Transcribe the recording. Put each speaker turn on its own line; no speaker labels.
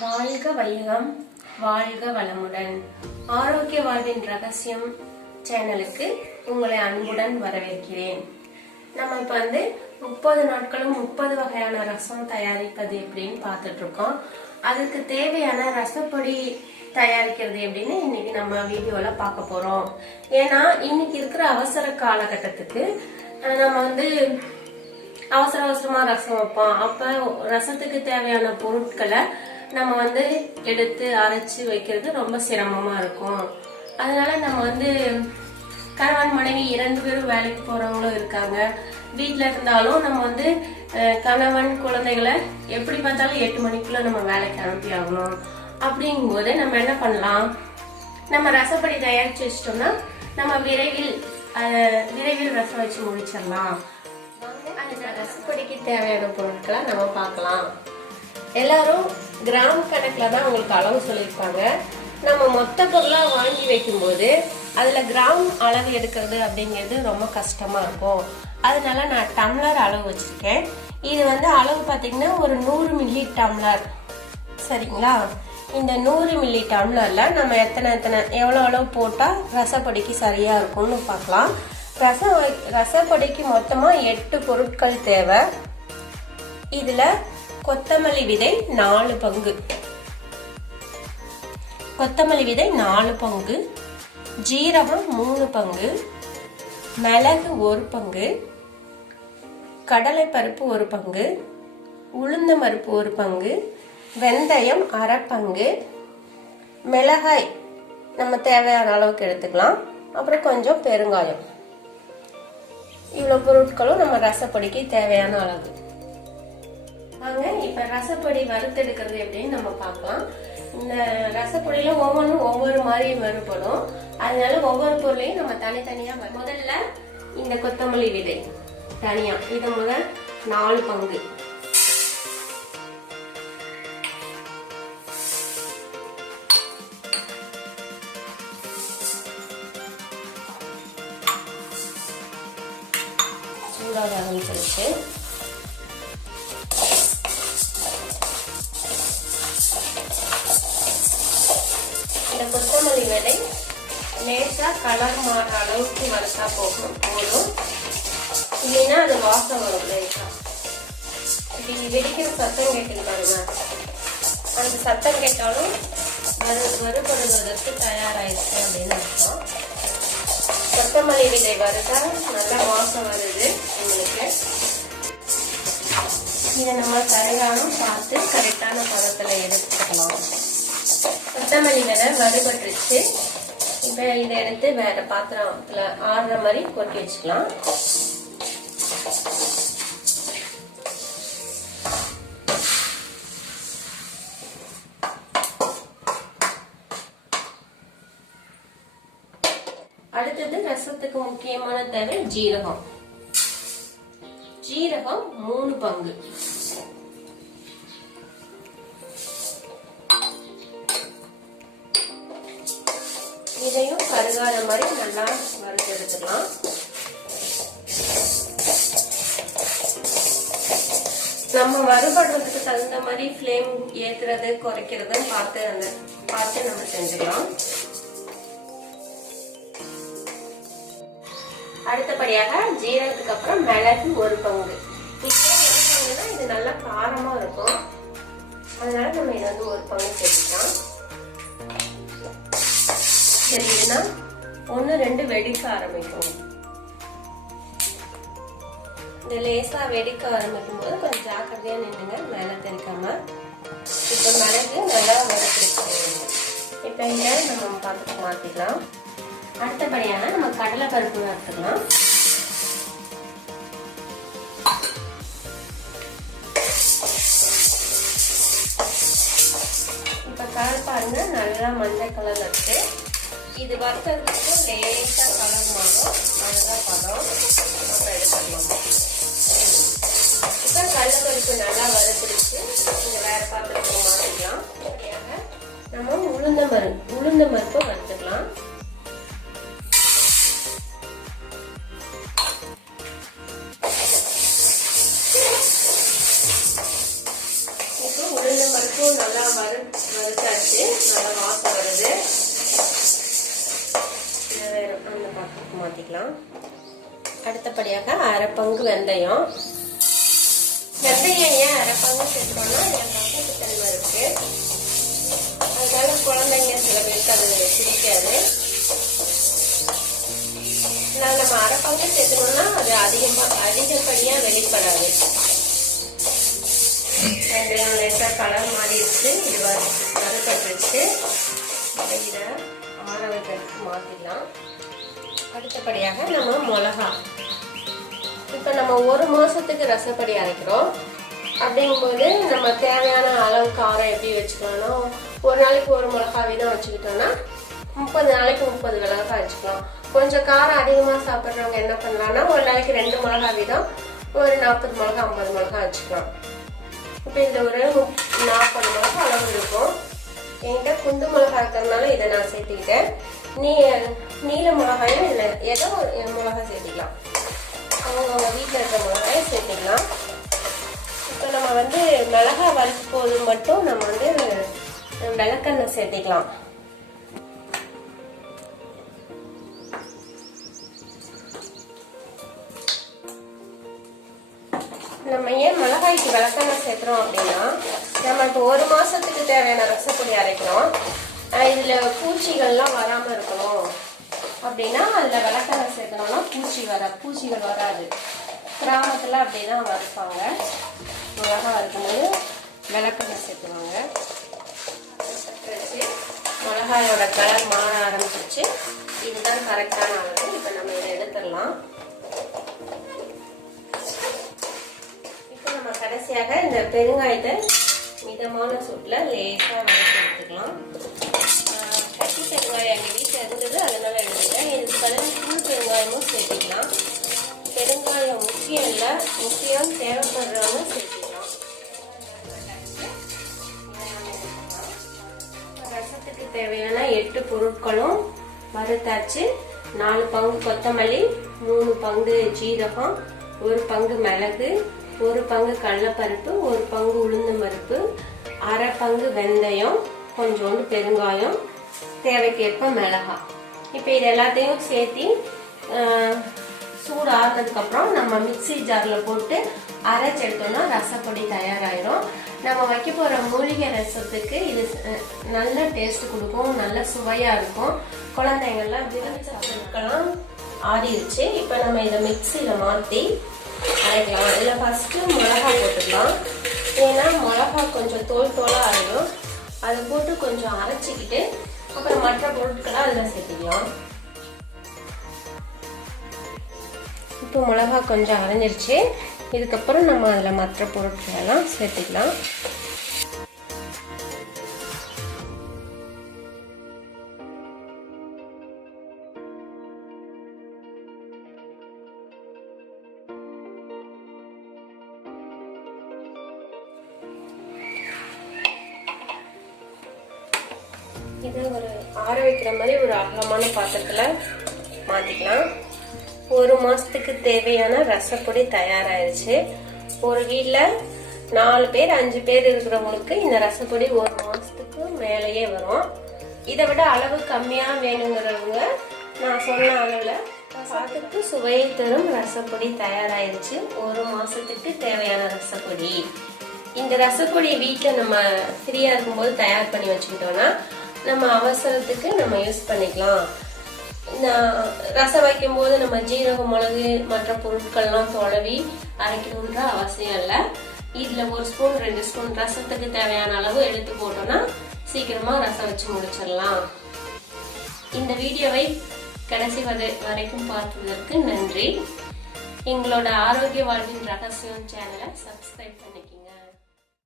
வாழ்க வையகம் வாழ்க வளமுடன். ஆரோக்கிய வாழ்வின் ரகசியம் சேனலுக்கு உங்களை அன்புடன் வரவேற்கிறேன். நம்ம இப்ப வந்து முப்பது நாட்களும் முப்பது வகையான ரசம் தயாரிப்பது எப்படின்னு பார்த்துட்டு இருக்கோம். அதுக்கு தேவையான ரசப்பொடி தயாரிக்கிறது எப்படின்னு இன்னைக்கு நம்ம வீடியோல பார்க்க போறோம். ஏன்னா இன்னைக்கு இருக்கிற அவசர காலகட்டத்துக்கு நம்ம வந்து அவசர அவசரமா ரசம் வைப்போம். அப்ப ரசத்துக்கு தேவையான பொருட்களை நம்ம வந்து எடுத்து அரைச்சி வைக்கிறது ரொம்ப சிரமமாக இருக்கும். அதனால நம்ம வந்து கணவன் மனைவி இரண்டு பேரும் வேலைக்கு போகிறவங்களும் இருக்காங்க. வீட்டில் இருந்தாலும் நம்ம வந்து கணவன் குழந்தைகளை எப்படி பார்த்தாலும் எட்டு மணிக்குள்ள நம்ம வேலைக்கு அனுப்பி ஆகணும். அப்படிங்கும்போது நம்ம என்ன பண்ணலாம்? நம்ம ரசப்படி தயாரிச்சு வச்சிட்டோம்னா நம்ம விரைவில் விரைவில் ரசம் வச்சு முடிச்சிடலாம். ரசப்படிக்கு தேவையான பொருட்களை நம்ம பார்க்கலாம். எல்லாரும் கிராம் கணக்கில் தான் உங்களுக்கு அளவு சொல்லியிருப்பாங்க நம்ம மொத்த பொருளாக வாங்கி வைக்கும்போது அதில் கிராம் அளவு எடுக்கிறது அப்படிங்கிறது ரொம்ப கஷ்டமாக இருக்கும். அதனால நான் டம்ளர் அளவு வச்சுருக்கேன். இது வந்து அளவு பார்த்தீங்கன்னா ஒரு நூறு மில்லி டம்ளர். சரிங்களா? இந்த நூறு மில்லி டம்ளரில் நம்ம எத்தனை எத்தனை எவ்வளோ அளவு போட்டால் ரசப்படிக்கு சரியாக இருக்கும்னு பார்க்கலாம். ரசம் ரசப்படிக்கு மொத்தமாக எட்டு பொருட்கள் தேவை. இதில் கொத்தமல்லி விதை நாலு பங்கு. கொத்தமல்லி விதை நாலு பங்கு. ஜீரகம் மூணு பங்கு. மிளகு ஒரு பங்கு. கடலைப்பருப்பு ஒரு பங்கு. உளுந்த பருப்பு ஒரு பங்கு. வெந்தயம் அரை பங்கு. மிளகாய் நம்ம தேவையான அளவுக்கு எடுத்துக்கலாம். அப்புறம் கொஞ்சம் பெருங்காயம். இவ்வளோ பொருட்களும் நம்ம ரசப்பொடிக்கு தேவையான அளவு. வாங்க இப்ப ரசப்பொடி வறுத்தெடுக்கிறது எப்படின்னு நம்ம பார்க்கலாம். இந்த ரசப்பொடியில ஒவ்வொன்றும் ஒவ்வொரு மாதிரி வறுபடும். அதனால ஒவ்வொரு பொருளையும் நம்ம தனித்தனியா முதல்ல இந்த கொத்தமல்லி விதை தனியா. இது முதல் நாலு பங்கு. சூடாக ஆரம்பிச்சிருச்சு. இவனை விதை லேசா கலர் மாற அளவுக்கு வறுத்தா போகும் போதும். இல்லைன்னா அது வாசம் வரும் லேசா. இப்படி வெடிக்கிற சத்தம் கேட்டு பாருங்க. அந்த சத்தம் கேட்டாலும் வறு வறுபடுவதற்கு தயாராயிடுச்சு அப்படின்னு அர்த்தம். கொத்தமல்லி விதை வருதா நல்லா வாசம் வருது உங்களுக்கு. இதை நம்ம கரையாலும் பார்த்து கரெக்டான பதத்தில் எடுத்துக்கலாம். கொத்தமல்லி நிலை வறுபட்டுருச்சு. இப்போ இதை எடுத்து வேற பாத்திரத்தில் ஆடுற மாதிரி கொட்டி வச்சுக்கலாம். அடுத்தது ரசத்துக்கு முக்கியமான தேவை ஜீரகம். ஜீரகம் மூணு பங்கு. இதையும் கருகாத மாதிரி நல்லா வறுத்து எடுத்துக்கலாம். நம்ம வறுபடுறதுக்கு தகுந்த மாதிரி ஃப்ளேம் ஏத்துறது குறைக்கிறதுன்னு பார்த்து அந்த பார்த்து நம்ம செஞ்சுக்கலாம். அடுத்தபடியாக ஜீரகத்துக்கு அப்புறம் மிளகு ஒரு பங்கு. இது இது நல்லா காரமா இருக்கும். அதனால நம்ம இதை வந்து ஒரு பங்கு சேர்த்துக்கலாம். சரிங்கன்னா ஒன்று ரெண்டு வெடிக்க ஆரம்பிக்கும். இந்த லேசாக வெடிக்க ஆரம்பிக்கும் போது கொஞ்சம் ஜாக்கிரதையாக நின்றுங்க மேலே தெரிக்காம. இப்போ மிளகு நல்லா வறுத்துருக்கு இப்போ இங்கே நம்ம பார்த்துட்டு மாற்றிக்கலாம் அடுத்தபடியான நம்ம கடலை பருப்பு வறுத்துக்கலாம். இப்போ கலர் பாருங்க நல்லா மஞ்சள் கலர் இருக்குது இது வறுத்ததுக்கு லேசாக கலர் மாறும். அதுதான் பதம். அப்போ எடுத்துக்கலாம் இப்போ கடலைப்பருப்பு நல்லா வறுத்துருச்சு மாற்றிக்கலாம் அடுத்தபடியாக அரை பங்கு வெந்தயம். வெந்தயம் ஏன் அரை பங்கு சேர்த்துக்கோன்னா இதில் கசப்பு இருக்குது இருக்கு. அதனால குழந்தைங்க சில பேருக்கு அது பிடிக்காது. அதனால நம்ம அரை பங்கு சேர்த்துக்கணும்னா அது அதிகமாக அதிகப்படியாக வெளிப்படாது. வெந்தயம் லேசாக கலர் மாறிடுச்சு. இது வறுப்பட்டுருச்சு இப்போ இதை ஆற வைக்கிறதுக்கு மாற்றிடலாம் அடுத்தபடியாக நம்ம மிளகா. இப்போ நம்ம ஒரு மாதத்துக்கு ரசப்படி அரைக்கிறோம். அப்படிங்கும்போது நம்ம தேவையான அளவு காரம் எப்படி வச்சுக்கலாம்னா ஒரு நாளைக்கு ஒரு மிளகா வீதம் வச்சுக்கிட்டோம்னா முப்பது நாளைக்கு முப்பது மிளகா வச்சுக்கலாம். கொஞ்சம் காரம் அதிகமாக சாப்பிட்றவங்க என்ன பண்ணலாம்னா ஒரு நாளைக்கு ரெண்டு மிளகா வீதம் ஒரு நாற்பது மிளகா ஐம்பது மிளகா வச்சுக்கலாம். இப்போ இந்த ஒரு நாற்பது மிளகா அளவு இருக்கும். என்கிட்ட குண்டு மிளகா இருக்கிறதுனால இதை நான் சேர்த்துக்கிட்டேன். நீ நீல மிளகாயும் இல்லை ஏதோ மிளகாய் மிளகா சேர்த்துக்கலாம். அவங்கவுங்க வீட்டில் இருக்கிற மிளகாயை சேர்த்துக்கலாம். இப்போ நம்ம வந்து மிளகா வறுக்கும் போது மட்டும் நம்ம வந்து விளக்கெண்ணெய் சேர்த்துக்கலாம். நம்ம ஏன் மிளகாய்க்கு விளக்கெண்ணெய் சேர்க்குறோம் அப்படின்னா நம்ம இப்போ ஒரு மாசத்துக்கு தேவையான ரசப்பொடி அரைக்கிறோம். இதில் இதுல பூச்சிகள்லாம் வராம இருக்கணும். அப்படின்னா அதில் விளக்கெண்ணெய் சேர்க்கணும்னா பூச்சி வர பூச்சிகள் வராது. கிராமத்தில் அப்படி தான் வறுப்பாங்க. மிளகா வறுக்கும்போது விளக்கெண்ணெய் சேர்த்துவாங்க. மிளகாயோட கலர் மாற ஆரம்பிச்சிச்சு இதுதான் கரெக்டான அளவு. இப்போ நம்ம இதை எடுத்துடலாம். இப்போ நம்ம கடைசியாக இந்த பெருங்காயத்தை மிதமான சூட்டில் லேசாக வதக்கி எடுத்துக்கலாம். ஆஹ் பெருங்காயம் எங்கள் வீட்டில் இருந்தது அதனால எடுத்துட்டேன் இதுக்கு பதில் தூள் பெருங்காயமும் சேர்த்திக்கலாம். பெருங்காயம் முக்கியம் இல்லை. முக்கியம் தேவைப்படுறவங்க சேர்த்திக்கலாம். ரசத்துக்கு தேவையான எட்டு பொருட்களும் வறுத்தாச்சு. நாலு பங்கு கொத்தமல்லி மூணு பங்கு ஜீரகம் ஒரு பங்கு மிளகு ஒரு பங்கு கடலப்பருப்பு ஒரு பங்கு உளுந்து பருப்பு அரை பங்கு வெந்தயம் கொஞ்சோண்டு பெருங்காயம் தேவைக்கேற்ப மிளகா இப்போ இது எல்லாத்தையும் சேர்த்து சூடு ஆறுனதுக்கப்புறம் நம்ம மிக்ஸி ஜாரில் போட்டு அரைச்சி எடுத்தோம்னா ரசப்பொடி தயாராகிடும் நம்ம வைக்க போகிற மூலிகை ரசத்துக்கு இது நல்ல டேஸ்ட் கொடுக்கும் நல்ல சுவையாக இருக்கும். குழந்தைங்கள்லாம் விரும்பி பொருட்கள்லாம் ஆறிடுச்சு. இப்போ நம்ம இதை மிக்ஸியில் மாற்றி அரைக்கலாம். இதில் ஃபஸ்ட்டு மிளகா போட்டுக்கலாம். ஏன்னா மிளகா கொஞ்சம் தோல் தோலாக ஆயிடும் அதை போட்டு கொஞ்சம் அரைச்சிக்கிட்டு அப்புறம் மற்ற பொருட்களை அதில் சேர்த்துக்கலாம் இப்போ மிளகா கொஞ்சம் அரைஞ்சிருச்சு. இதுக்கப்புறம் நம்ம அதில் மற்ற பொருட்கள் எல்லாம் சேர்த்துக்கலாம். இதை ஒரு ஆற வைக்கிற மாதிரி ஒரு அகலமான பாத்திரத்தில் மாற்றிக்கலாம் ஒரு மாதத்துக்கு தேவையான ரசப்பொடி தயாராகிருச்சு ஒரு வீட்டில் நாலு பேர் அஞ்சு பேர் இருக்கிறவங்களுக்கு இந்த ரசப்பொடி ஒரு மாதத்துக்கு மேலேயே வரும். இதை விட அளவு கம்மியாக வேணுங்கிறவங்க நான் சொன்ன அளவில் சாதத்துக்கு சுவையை தரும் ரசப்பொடி தயாராகிருச்சு ஒரு மாதத்துக்கு தேவையான ரசப்பொடி. இந்த ரசப்பொடி வீட்டில் நம்ம ஃப்ரீயாக இருக்கும்போது தயார் பண்ணி வச்சுக்கிட்டோன்னா நம்ம அவசரத்துக்கு நம்ம யூஸ் பண்ணிக்கலாம். நான் ரசம் வைக்கும்போது நம்ம ஜீரகம் மிளகு மற்ற பொருட்கள்லாம் தொலைவி அரைக்கணுன்ற அவசியம் இல்லை. இதில் ஒரு ஸ்பூன் ரெண்டு ஸ்பூன் ரசத்துக்கு தேவையான அளவு எடுத்து போட்டோம்னா சீக்கிரமாக ரசம் வச்சு முடிச்சிடலாம். இந்த வீடியோவை கடைசி வரை வரைக்கும் பார்த்ததற்கு நன்றி. எங்களோட ஆரோக்கிய வாழ்வின் ரகசியம் சேனலை சப்ஸ்கிரைப் பண்ணிக்கிங்க.